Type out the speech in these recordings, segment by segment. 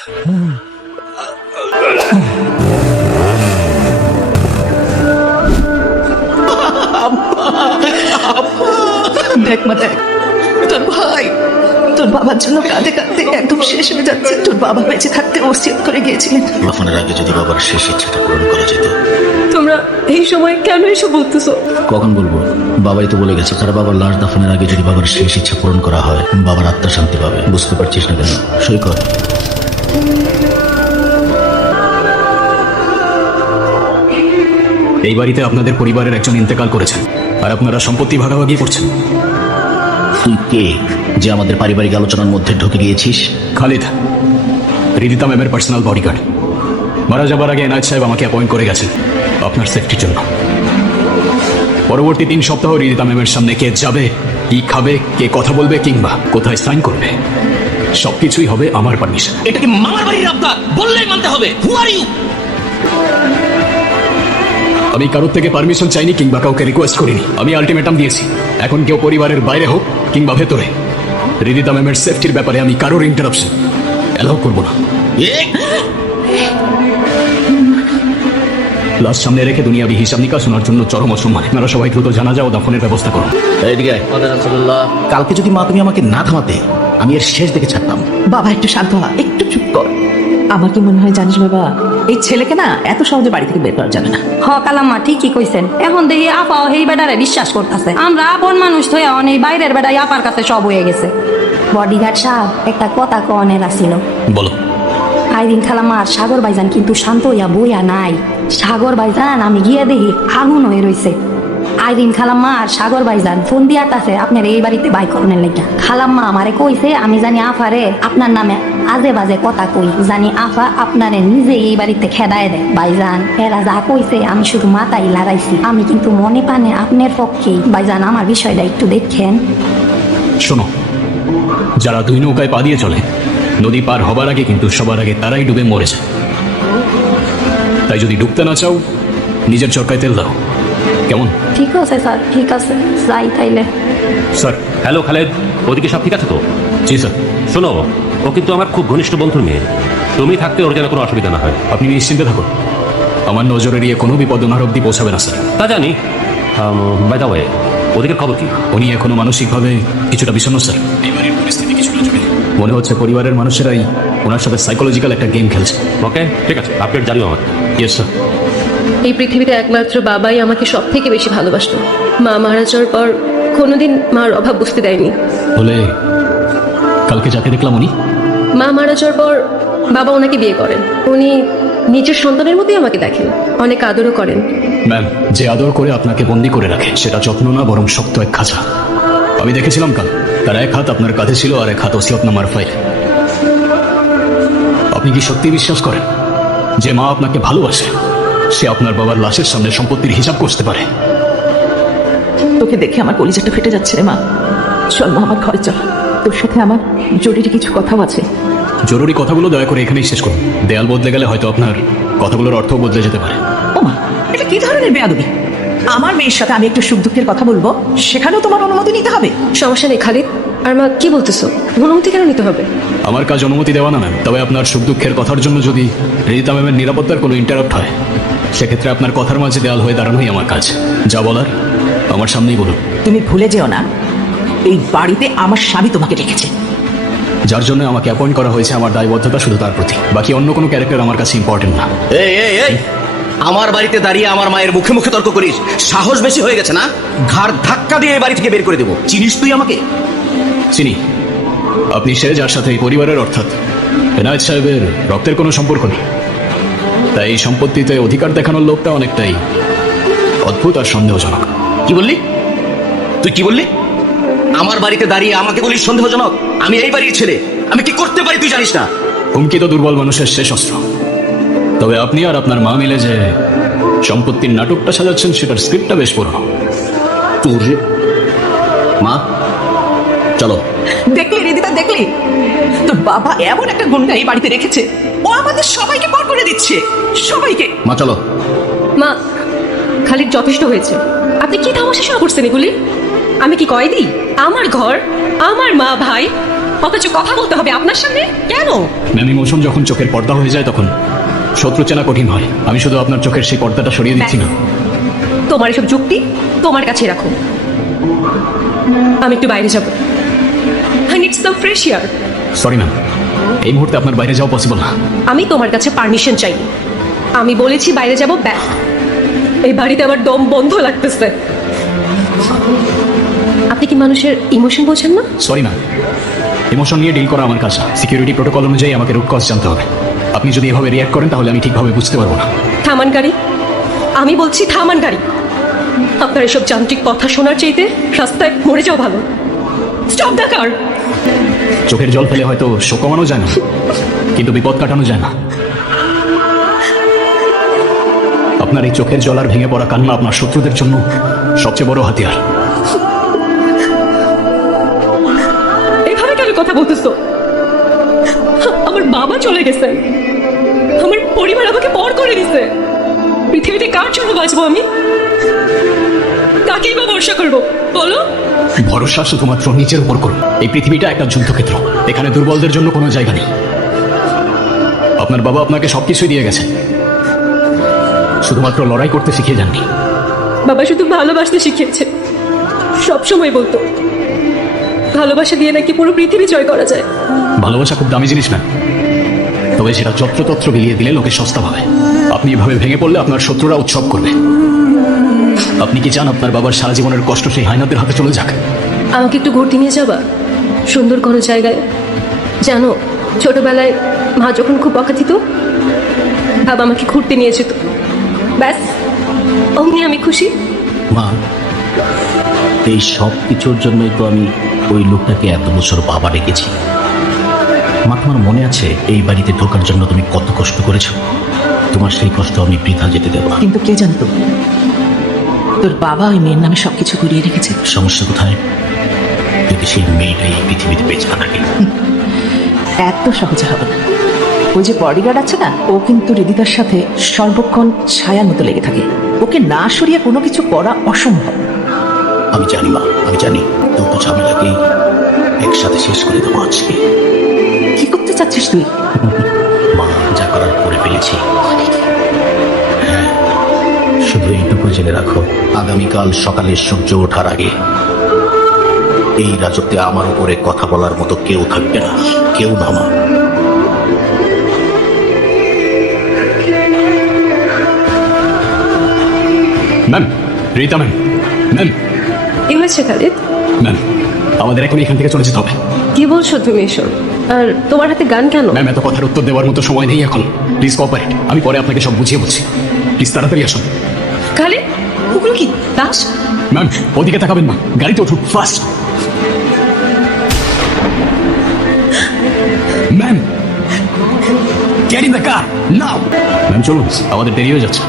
দেখ মা দেখ, তোর ভাই তোর বাবার জন্য কাঁদতে কাঁদতে একদম শেষ হয়ে যাচ্ছে। তোর বাবা বেঁচে থাকতে ওসিয়ত করে গিয়েছিলেন, দাফনের আগে যদি বাবার শেষ ইচ্ছাটা পূরণ করা যেত। তোমরা এই সময় কেন এসব বলতেছো? কখন বলবো? বাবাই তো বলে গেছে, তার বাবার লাশ দাফনের আগে যদি বাবার শেষ ইচ্ছা পূরণ করা হয়, বাবার আত্মা শান্তি পাবে। বুঝতে পারছিস না কেন? সই কর। এই বাড়িতে আপনাদের পরিবারের একজন ইন্তেকাল করেছেন, আর আপনারা সম্পত্তি ভাগাভাগি করছেন। তুই কে যে আমাদের পারিবারিক আলোচনার মধ্যে ঢুকে গিয়েছিস? খালিদ, রিদিতা ম্যামের পার্সোনাল বডিগার্ড। মারা যাবার আগে এনায়েত সাহেব আমাকে অ্যাপয়েন্ট করে গেছেন আপনার সেফটির জন্য। পরবর্তী 3 সপ্তাহ রিদিতা ম্যামের সামনে কে যাবে, কি খাবে, কে কথা বলবে, কিংবা কোথায় সাইন করবে, সবকিছুই হবে আমার পারমিশন। এটা কি মামার বাড়ির আবদার? বললেই মানতে হবে। হু আর ইউ? আমি কারোর থেকে পারমিশন চাইনি কিংবা কাউকে রিকোয়েস্ট করিনি। আমি আলটিমেটাম দিয়েছি, এখন কেউ পরিবারের বাইরে হোক কিংবা ভেতরে, রিদিতা ম্যামের সেফটির ব্যাপারে আমি কারোর ইন্টারাপশন অ্যালাউ করবো না। লাশ সামনে রেখে দুনিয়াবি হিসাব নিকাশ শোনার জন্য চরম অসম্মান। আপনারা সবাই দ্রুত জানাজা ও দাফনের ব্যবস্থা করুন। এইদিকে আয়। কালকে যদি মা তুমি আমাকে না থামাতে, আমি এর শেষ দেখে ছাড়তাম। বাবা একটু শান্ত হ, একটু চুপ কর। আমার কি মনে হয় জানিস বাবা, এই ছেলেকে না এত সহজে বাড়ি থেকে বের করা যাবে না। হ কালাম্মা ঠিকই কইছেন। এখন দেখি আপাও এই বেটারে বিশ্বাস করতেছে। আমরা আপন মানুষ হয়ে অনেক বাইরের বেটাই আপার কাছে সব হয়ে গেছে। বডিগার্ড সাহেব, একটা কথা কনের আসিল। বলো। আইদিন খালাম্মার সাগর ভাইজান কিন্তু শান্ত হইয়া বইয়া নাই। সাগর ভাইজান আমি গিয়ে দেখি আগুন হয়ে রয়েছে। আইদিন খালাম্মা আর সাগর ভাইজান ফোন দিয়াতাছে আপনার এই বাড়িতে বাই করণের লেগা। খালাম্মা আমারে কইছে আমি জানি আফারে আপনার নামে আজে বাজে কথা কই, জানি আফা আপনারে নিজে এই বাড়িতে খেদায় দেয়। ভাইজান এরা যা কইছে আমি শুধু মাথায় লাগাইছি, আমি কিন্তু মনে পানে আপনার পক্ষেই। ভাইজান আমার বিষয়টা একটু দেখেন। শোনো, যারা 2 নৌকায় পা দিয়ে চলে, নদী পার হবার আগে কিন্তু সবার আগে তারাই ডুবে মরে যায়। তাই যদি ডুবতে না চাও, নিজের চরকায় তেল দাও, কেমন? ঠিক আছে স্যার, ঠিক আছে, যাই তাইলে। স্যার। হ্যালো খালেদ, ওদিকে সব ঠিক আছে তো? জি স্যার। শোনো, ও কিন্তু আমার খুব ঘনিষ্ঠ বন্ধুর মেয়ে। তুমি থাকতে ওর যেন কোনো অসুবিধা না হয়। আপনি নিশ্চিন্তে থাকুন, আমার নজর এড়িয়ে কোনো বিপদ ওনার অব্দি পৌঁছাবে না স্যার। তা জানি। বাই দ্য ওয়ে, ওদিকের খবর কি? উনি এখনো মানসিকভাবে কিছুটা বিষণ্ণ স্যার। এই বাড়ির পরিস্থিতি কিছুটা জটিল। মনে হচ্ছে পরিবারের মানুষেরাই ওনার সাথে সাইকোলজিক্যাল একটা গেম খেলছে। ওকে, ঠিক আছে, আপডেট জানিও আমাকে। Yes sir. এই পৃথিবীতে একমাত্র বাবাই আমাকে সব থেকে বেশি ভালোবাসতো। মা মারা যাওয়ার পর কোনোদিন মার অভাব বুঝতে দেয়নি। বলে কালকে যাকে দেখলাম উনি? মা মারা যাওয়ার পর বাবা ওনাকে বিয়ে করেন। উনি নিজের সন্তানের মতোই আমাকে দেখেন, অনেক আদরও করেন। ম্যাম, যে আদর করে আপনাকে বন্দি করে রাখে সেটা যত্ন না, বরং শক্ত এক খাঁচা। আমি দেখেছিলাম কাল, তার এক হাত আপনার কাঁধে ছিল আর এক হাত ওসিয়তনামার ফাইলে। আপনি কি সত্যি বিশ্বাস করেন যে মা আপনাকে ভালোবাসে, সে আপনার বাবার লাশের সামনে সম্পত্তির হিসাব করতে পারে? তোকে দেখে আমার কলিজাটা ফেটে যাচ্ছে রে মা। চল মা, আমার ঘরে চল, তোর সাথে আমার জরুরি কিছু কথাও আছে। জরুরি কথাগুলো দয়া করে এখানেই শেষ করুন। দেয়াল বদলে গেলে হয়তো আপনার কথাগুলোর অর্থ বদলে যেতে পারে। ও মা, এটা কি ধরনের বেয়াদবি? আমার মেয়ের সাথে আমি একটু সুখ দুঃখের কথা বলবো, সেখানেও তোমার অনুমতি নিতে হবে? সমস্যা নেই খালিদ। আর মা, কি বলতেছো? অনুমতি কেন নিতে হবে? আমার কাজ অনুমতি দেওয়া না ম্যাম, তবে আপনার সুখ দুঃখের কথার জন্য যদি রিদিতা ম্যামের নিরাপত্তার কোনো ইন্টারাপ্ট হয়, সেক্ষেত্রে আপনার কথার মাঝে দেয়াল হয়ে দাঁড়ানোই আমার কাজ। যা বলার আমার সামনেই বলুন। তুমি ভুলে যেও না, এই বাড়িতে আমার স্বামী তোমাকে রেখেছে। যার জন্য আমাকে অ্যাপয়েন্ট করা হয়েছে, আমার দায়বদ্ধতা শুধু তার প্রতি, বাকি অন্য কোনো ক্যারেক্টার আমার কাছে ইম্পর্টেন্ট না। এই এই এই, আমার বাড়িতে দাঁড়িয়ে আমার মায়ের মুখে মুখে তর্ক করিস? সাহস বেশি হয়ে গেছে না? ঘাড় ধাক্কা দিয়ে এই বাড়ি থেকে বের করে দেবো। চিনিস তুই আমাকে? চিনি। আপনি সে যার সাথে এই পরিবারের, অর্থাৎ এনায়েত সাহেবের রক্তের কোনো সম্পর্ক নেই। তাই এই সম্পত্তিতে অধিকার দেখানোর লোকটা অনেকটাই অদ্ভুত আর সন্দেহজনক। কি বললি তুই? কি বললি? আমার বাড়িতে দাঁড়িয়ে আমাকে বলিস সন্দেহজনক? আমি এই বাড়ির ছেলে, আমি কি করতে পারি তুই জানিস না? হুমকি তো দুর্বল মানুষের শেষ অস্ত্র। তবে আপনি আর আপনার মা মিলে যে সম্পত্তির নাটকটা সাজাচ্ছেন, সেটার স্ক্রিপ্টটা বেশ পুরনো। তোর মা, চলো। দেখলি রিদিতা, দেখলি তোর বাবা এমন একটা গুন্ডা এই বাড়িতে রেখেছে, ও আমাদের সবাইকে পার করে দিচ্ছে, সবাইকে। মা চলো। মা, খালিদ যথেষ্ট হয়েছে। আপনি কি তামাশা শুরু করছেন এগুলি? আমি কি কয়েদি? আমার ঘর, আমার মা ভাই, অথচ কথা বলতে হবে আপনার সামনে কেন? ম্যাম, ইমোশন যখন চোখের পর্দা হয়ে যায় তখন শত্রু চেনা কঠিন হয়। আমি শুধু আপনার চোখের সেই পর্দাটা সরিয়ে দিচ্ছি না। তোমার এসব যুক্তি তোমার কাছে রাখো। আমি একটু বাইরে যাব। I need some fresh air. Sorry ma'am, এই মুহূর্তে আপনার বাইরে যাওয়া পসিবল না। আমি তোমার কাছে পারমিশন চাই। আমি বলেছি বাইরে যাব, ব্যাস। এই বাড়িতে আমার দম বন্ধ লাগতেছে। আপনি কি মানুষের ইমোশন বোঝেন না? সরি ম্যাম, ইমোশন নিয়ে ডিল করা আমার কাজ না। সিকিউরিটি প্রোটোকল অনুযায়ী আমাকে রুট কজ জানতে হবে। আপনি যদি এভাবে রিয়াক্ট করেন তাহলে আমি ঠিকভাবে বুঝতে পারবো না। থামান গাড়ি, আমি বলছি থামান গাড়ি। আপনার এসব যান্ত্রিক কথা শোনার চাইতে রাস্তায় মরে যাও ভালো। Stop the car. চোখের জল ফেলে হয়তো শোক কমানো যায় না, কিন্তু বিপদ কাটানো যায় না। আপনার এই চোখের জল আর ভেঙে পড়া কান্না আপনার শত্রুদের জন্য সবচেয়ে বড় হাতিয়ার। এভাবে কেন কথা বলতেছো? আমার বাবা চলে গেছে, আমার পরিবার আমাকে পর করে দিছে। পৃথিবীতে কার জন্য বাঁচবো আমি? কাকেই বা ভরসা করবো বলো? ভরসা শুধুমাত্র নিজের উপর করুন। এই পৃথিবীটা একটা যুদ্ধক্ষেত্র, এখানে দুর্বলদের জন্য কোনো জায়গা নেই। আপনার বাবা আপনাকে সবকিছুই দিয়ে গেছে, শুধুমাত্র লড়াই করতে শিখিয়ে যাননি। বাবা শুধু ভালোবাসতে শিখিয়েছে। সবসময় বলতো ভালোবাসা দিয়ে নাকি পুরো পৃথিবী জয় করা যায়। ভালোবাসা খুব দামি জিনিস না, তবে সেটা যত্রতত্র বিলিয়ে দিলে লোকে সস্তা ভাবে। আপনি এভাবে ভেঙে পড়লে আপনার শত্রুরা উৎসব করবে। আপনি কি চান আপনার বাবার সারা জীবনের কষ্ট সেই হায়নাদের হাতে চলে যাক? আমাকে একটু ঘুরতে নিয়ে যাবা সুন্দর কোনো জায়গায়? জানো, ছোটবেলায় মা যখন খুব বকা দিত, বাবা আমাকে ঘুরতে নিয়ে যেত। ব্যাস, অমনি আমি খুশি। মা, এই সব কিছুর জন্যই তো আমি ওই লোকটাকে এত বছর বাবা রেখেছি। মা, তোমার মনে আছে এই বাড়িতে ঢোকার জন্য তুমি কত কষ্ট করেছো? তোমার সেই কষ্ট আমি বৃথা যেতে দেবো না। কিন্তু কে জানতো তোর বাবা ওই মেয়ের নামে সবকিছু ঘুরিয়ে রেখেছে? সমস্যা কোথায়? যদি সেই মেয়েটাই এই পৃথিবীতে বেঁচে না থাকে। এত সহজে হবে না। ওই যে বডিগার্ড আছে না, ও কিন্তু হৃদিতার সাথে সর্বক্ষণ ছায়ার মতো লেগে থাকে। ওকে না সরিয়ে কোনো কিছু করা অসম্ভব। আমি জানি মা, আমি জানি। দুটো ঝামেলাকে একসাথে শেষ করে দেবো আজকে। কি করতে চাচ্ছিস তুই? মা, যা করার করে ফেলেছি। হ্যাঁ, শুধু এইটুকু জেনে রাখো, আগামীকাল সকালে সূর্য ওঠার আগে এই রাজত্বে আমার উপরে কথা বলার মতো কেউ থাকবে না। কেউ না মা। ম্যাম, রীতা ম্যাম, ম্যাম, কি হয়েছে খালিদ? ম্যাম, আমাদের এখন এখান থেকে চলে যেতে হবে। কি বলছো তুমি এসব? আর তোমার হাতে গান কেন? ম্যাম, এত কথার উত্তর দেওয়ার মতো সময় নেই এখন। প্লিজ কোঅপারেট, আমি পরে আপনাকে সব বুঝিয়ে বলছি। প্লিজ তাড়াতাড়ি আসুন। খালিদ, ওগুলো কি দাস? ম্যাম, ওদিকে তাকাবেন না, গাড়িতে উঠুন fast. Ma'am, get in the car now. Ma'am চলুন, আমাদের দেরি হয়ে যাচ্ছে।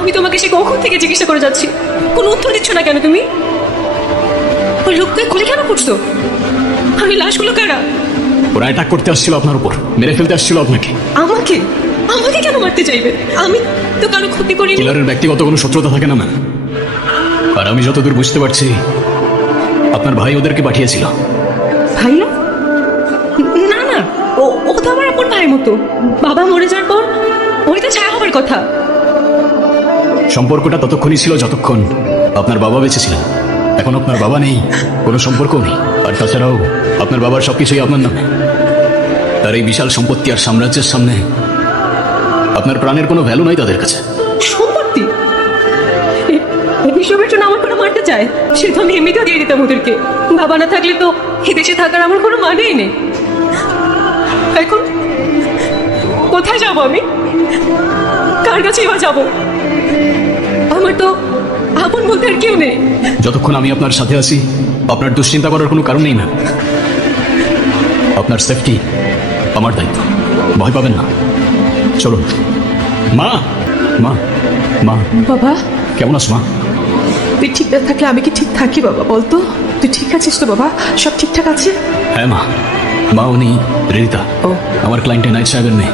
আমি তোমাকে সে কখন থেকে জিজ্ঞাসা করে যাচ্ছি, কোনো উত্তর দিচ্ছ না কেন তুমি? ওই লোককে খুলে কেন করছো? আমি লাশগুলো কারা? ওরা অ্যাটাক করতে আসছিল আপনার উপর, মেরে ফেলতে আসছিল আপনাকে। আমাকে? আমাকে কেন মারতে চাইবে? আমি তো কারো ক্ষতি করিনি। কিলারের ব্যক্তিগত কোনো শত্রুতা থাকে না ম্যাম। আর আমি যতদূর বুঝতে পারছি আপনার ভাই ওদেরকে পাঠিয়েছিল। ভাইয়া? না না, ও ও তো আমার আপন ভাইয়ের মতো। বাবা মরে যাওয়ার পর ওই তো ছায়া হবার কথা। সম্পর্কটা ততক্ষণই ছিল যতক্ষণ আপনার বাবা বেঁচে ছিলেন। এখন আপনার বাবা নেই, কোনো সম্পর্কও নেই। আর তাছাড়াও আপনার বাবার সবকিছুই আপনার নামে। তার এই বিশাল সম্পত্তি আর সাম্রাজ্যের সামনে আপনার প্রাণের কোনো ভ্যালু নাই তাদের কাছে। সম্পত্তি? এসবের জন্য আমার কোনো মারতে চায়? সে তো আমি এমনিতেও দিয়ে দিতাম ওদেরকে। বাবা না থাকলে তো এ দেশে থাকার আমার কোনো মানেই নেই। এখন কোথায় যাবো আমি? কার কাছে এবার যাবো? আমার তো আপন বলতে আর কেউ নেই। যতক্ষণ আমি আপনার সাথে আছি আপনার দুশ্চিন্তা করার কোনো কারণ নেই ম্যাম। আপনার সেফটি আমার দায়িত্ব, ভয় পাবেন না। চলুন। মা, মা, মা, বাবা, কেমন আছো মা? তুই ঠিক না থাকলে আমি কি ঠিক থাকি বাবা? বলতো তুই ঠিক আছিস তো বাবা? সব ঠিকঠাক আছে? হ্যাঁ মা। মা, উনি রিতা, ও। আমার ক্লায়েন্টে নাইট সাহেবের মেয়ে।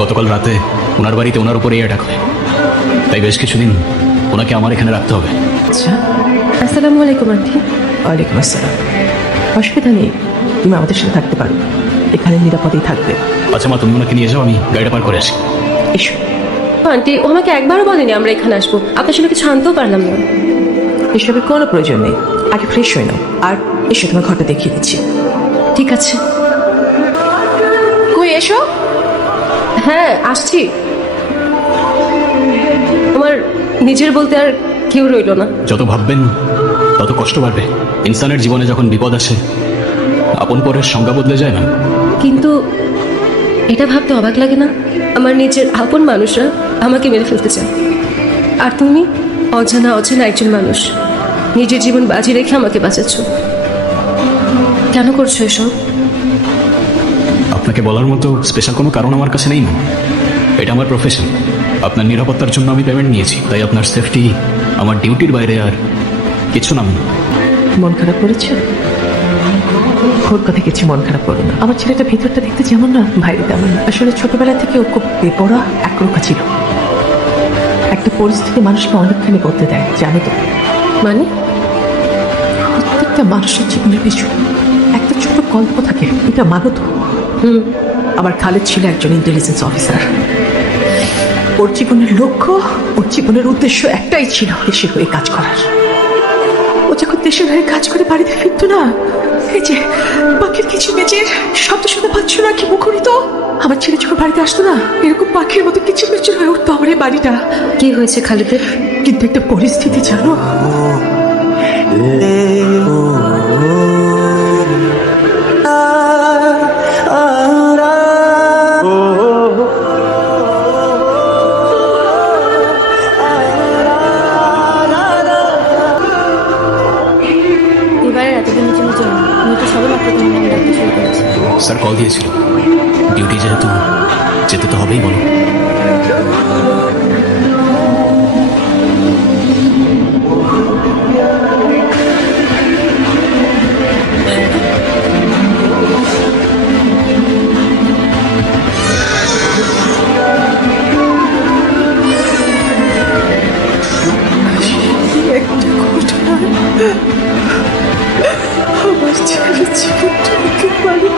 গতকাল রাতে ওনার বাড়িতে ওনার উপরে অ্যাটাক হয়, তাই বেশ কিছুদিন ওনাকে আমার এখানে রাখতে হবে। আচ্ছা, আসসালামু আলাইকুম আন্টি। ওয়ালাইকুম আসসালাম। অসুবিধা নেই, তুমি আমাদের সাথে থাকতে পারো, এখানে নিরাপদেই থাকবে। আচ্ছা মা, তুমি ওনাকে নিয়ে যাও, আমি গাড়িটা পার করে আসি। এসো। আন্টি ও আমাকে একবারও বলেনি আমরা এখানে আসবো, আপনার সঙ্গে কিছু আনতেও পারলাম না। এসবের কোনো প্রয়োজন নেই, আগে ফ্রেশ হয়ে নাও, আর এসো তোমার ঘরটা দেখিয়ে দিচ্ছি। ঠিক আছে। কই এসো। হ্যাঁ আসছি। আমার নিজের বলতে আর কেউ রইল না। যত ভাববেন তত কষ্ট বাড়বে। ইনসানের জীবনে যখন বিপদ আসে, আপন পরের সংজ্ঞা বদলে যায় না। কিন্তু এটা ভাবতে অবাক লাগে না, আমার নিজের আপন মানুষরা আমাকে মেরে ফেলতে চায়, আর তুমি অজানা অচেনা একজন মানুষ নিজের জীবন বাজি রেখে আমাকে বাঁচাচ্ছ। কেন করছো এসব? আপনাকে বলার মতো স্পেশাল কোনো কারণ আমার কাছে নেই না, এটা আমার প্রফেশন। আপনার নিরাপত্তার জন্য আমি পেমেন্ট নিয়েছি, তাই আপনার সেফটি আমার ডিউটির বাইরে আর কিছু না। মন খারাপ করেছে? ওর কথা কিছু মন খারাপ করো না। আমার ছেলেটা ভিতরটা দেখতে যেমন না, বাইরে তেমন না। আসলে ছোটবেলা থেকে ও খুব বেপরোয়া একরোখা ছিল। একটা পরিস্থিতি মানুষকে অনেকখানি করতে দেয়, জানো তো। মানে? প্রত্যেকটা মানুষের জীবনের পিছু একটা ছোট গল্প থাকে, এটা মানো তো। আমার খালেদ ছিল একজন ইন্টেলিজেন্স অফিসার। ওর জীবনের লক্ষ্য, ওর জীবনের উদ্দেশ্য একটাই ছিল, দেশের হয়ে কাজ করার। ও যখন দেশের হয়ে কাজ করে বাড়িতে ফিরতো না, এই যে পাখির কিছু মেচের শব্দ শুনে পাচ্ছ না, কি মুখরিত। আমার ছেলে যখন বাড়িতে আসতো না, এরকম পাখির মতো কিচির মিচির হয়ে উঠতো আমার এই বাড়িটা। কি হয়েছে খালিদের? কিন্তু একটা পরিস্থিতি জানো, এবারে এতদিনের জন্য চলো, আমি তো সবে মাত্র তোমার নাম ডাকতে শুরু করেছি। স্যার কল দিয়েছিল, ডিউটি যেহেতু যেতে তো হবেই। বলো। একটা ঘটনা আমার ছেলের জীবনটা একেবারে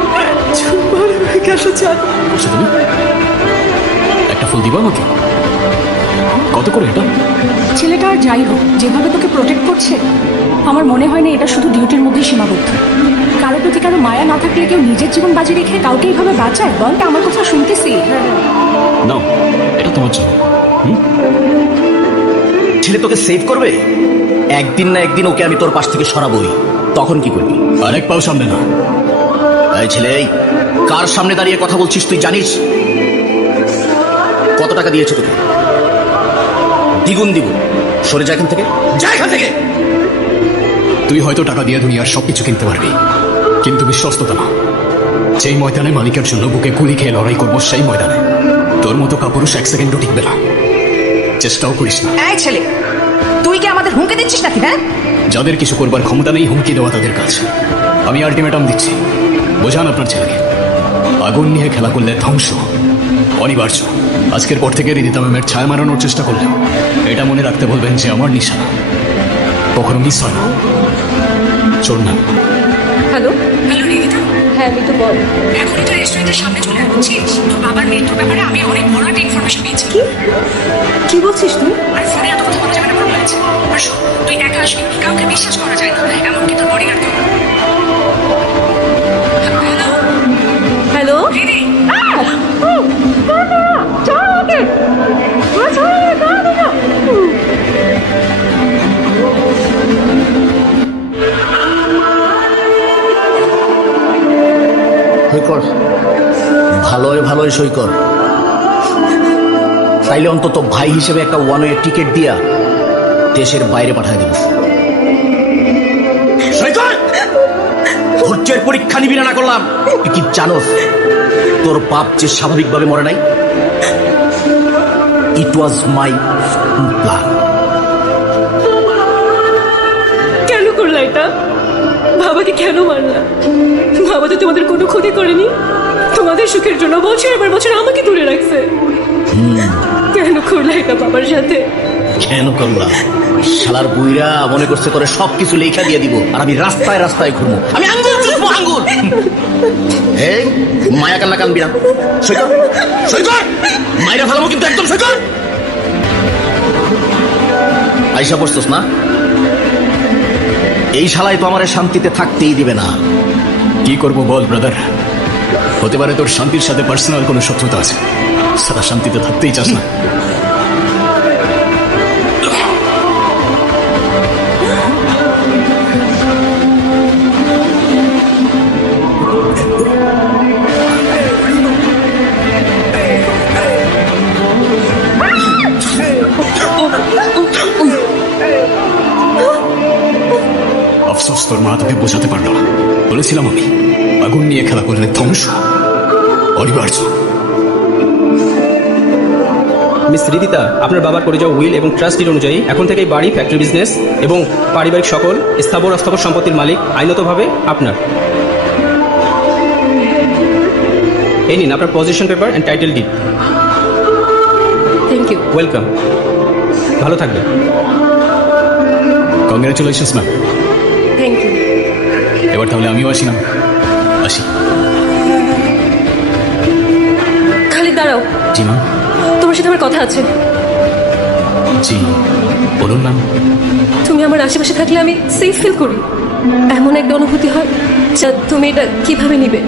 চুরমার হয়ে গেল জানো। আচ্ছা তুমি একটা ফুল দিবা আমাকে? কত করে এটা? ছেলেটা আর যাই হোক, যেভাবে তোকে প্রোটেক্ট করছে, আমার মনে হয় না এটা শুধু ডিউটির মধ্যেই সীমাবদ্ধ। কারো প্রতি কারো মায়া না থাকলে কেউ নিজের জীবন বাজি রেখে কাউকে এইভাবে বাঁচায়? বল, আমার কথা শুনতেছি। নাও, এটা তোমার জন্য। ছেলে তোকে সেভ করবে, একদিন না একদিন ওকে আমি তোর পাশ থেকে সরাবই। তখন কি করবি? আরেক পাও সামনে না। এই ছেলে, এই কার সামনে দাঁড়িয়ে কথা বলছিস তুই জানিস? কত টাকা দিয়েছে তোকে? দ্বিগুণ দিব। সরে যা এখান থেকে, যা এখান থেকে। তুই হয়তো টাকা দিয়ে দুনিয়ার সবকিছু কিনতে পারবি, কিন্তু বিশ্বস্ততা না। যেই ময়দানে মালিকের জন্য বুকে গুলি খেয়ে লড়াই করবো, সেই ময়দানে তোর মতো কাপুরুষ এক সেকেন্ডও টিকবে না। চেষ্টাও করিস না। এই ছেলে, তুই কি আমাদের হুমকি দিচ্ছিস নাকি? হ্যাঁ, যাদের কিছু করবার ক্ষমতা নেই, হুমকি দেওয়া তাদের কাজ। আমি আলটিমেটাম দিচ্ছি, বোঝান আপনার ছেলেকে। আগুন নিয়ে খেলা করলে ধ্বংস অনিবার্য। আজকের পর থেকে রিদিতা ম্যামের ছায়া মারানোর চেষ্টা করলেও এটা মনে রাখতে বলবেন যে আমার নিশানা কখনো মিস হয় না। চোর না। হ্যালো। হ্যালো রিদিতা, হ্যাঁ আমি তো বল। এখনই তো রেস্টুরেন্টের সামনে চলে আসছিস। তোর বাবার মৃত্যুর ব্যাপারে আমি অনেক বড় একটা ইনফরমেশন পেয়েছি। কি বলছিস তুই? আর ফোনে এত কথা বলা যাবে না, প্রবলেম আছে। আর শোন, তুই একা আসবি, কাউকে বিশ্বাস করা যায় না, এমনকি তোর বডিগার্ড। Hello hello. দিদি, সই কর, ভালোই ভালোই সই কর। তাইলে অন্তত ভাই হিসেবে একটা ওয়ান ওয়ে টিকিট দিয়া দেশের বাইরে পাঠায় দেব। সই কর। ধৈর্যের পরীক্ষা নিবি না করলাম। তুই কি জানোস তোর বাপ যে স্বাভাবিকভাবে মরে নাই? ইট ওয়াজ মাই প্ল্যান। কেন করলা এটা? বাবাকে কেন মারলা? বাবা তো তোমাদের কোনো ক্ষতি করেনি, তোমাদের সুখের জন্য বছরের পর বছর আমাকে দূরে রাখছে। কেন করলা এটা বাবার সাথে? কেন করলাম? শালার বুইরা মনে করছে তোরে সবকিছু লেখা দিয়ে দিব, আর আমি রাস্তায় রাস্তায় ঘুরবো। আমি আঙ্গুল চুষবো, আঙ্গুল। আবুল এই মায়া কান্না কানবি না সৈকত সৈকত মায়েরা ভালো কিন্তু একদম সৈকত আইসা পড়ছস না এই শালাই তো আমার শান্তিতে থাকতেই দিবে না কি করবো বল ব্রাদার, হতে পারে তোর শান্তির সাথে পার্সোনাল কোনো শত্রুতা আছে, সারা শান্তিতে থাকতেই চাস না। আফসোস তোর মা তোকে বোঝাতে পারলো না। বলেছিলাম আমি, আগুন নিয়ে খেলা করলে ধ্বংস অনিবার্য। মিস রিদিতা, আপনার বাবার করে যাওয়া উইল এবং ট্রাস্ট ডিড অনুযায়ী এখন থেকে এই বাড়ি, ফ্যাক্টরি বিজনেস এবং পারিবারিক সকল স্থাবর অস্থাবর সম্পত্তির মালিক আইনতভাবে আপনার। এই নিন আপনার position paper and title deed. Thank you. Welcome, ভালো থাকবেন। Congratulations ma'am. Thank you. এবার তাহলে আমিও আসি না, আসি। খালিদ দাঁড়াও, জি ম্যাম। তোমার সাথে আমার কথা আছে। জি বলুন ম্যাম। তুমি আমার আশেপাশে থাকলে আমি সেফ ফিল করি। এমন একটা অনুভূতি হয় যা তুমি এটা কিভাবে নিবে।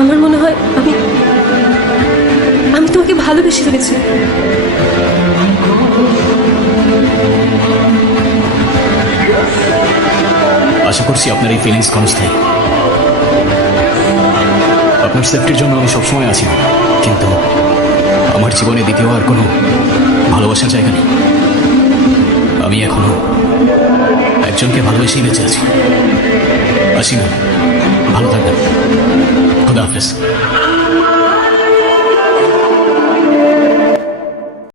আমার মনে হয় আমি তোমাকে ভালোবেসে ফেলেছি। আশা করছি আপনার এই ফিলিংস ক্ষণস্থায়ী। আপনার সেফটির জন্য আমি সবসময় আছি, কিন্তু আমার জীবনে দ্বিতীয় আর কোনো ভালোবাসার জায়গা নেই। আমি এখনো একজনকে ভালোবেসেই বেঁচে আছি। আসি না, ভালো থাকবেন। খুদা হাফেজ।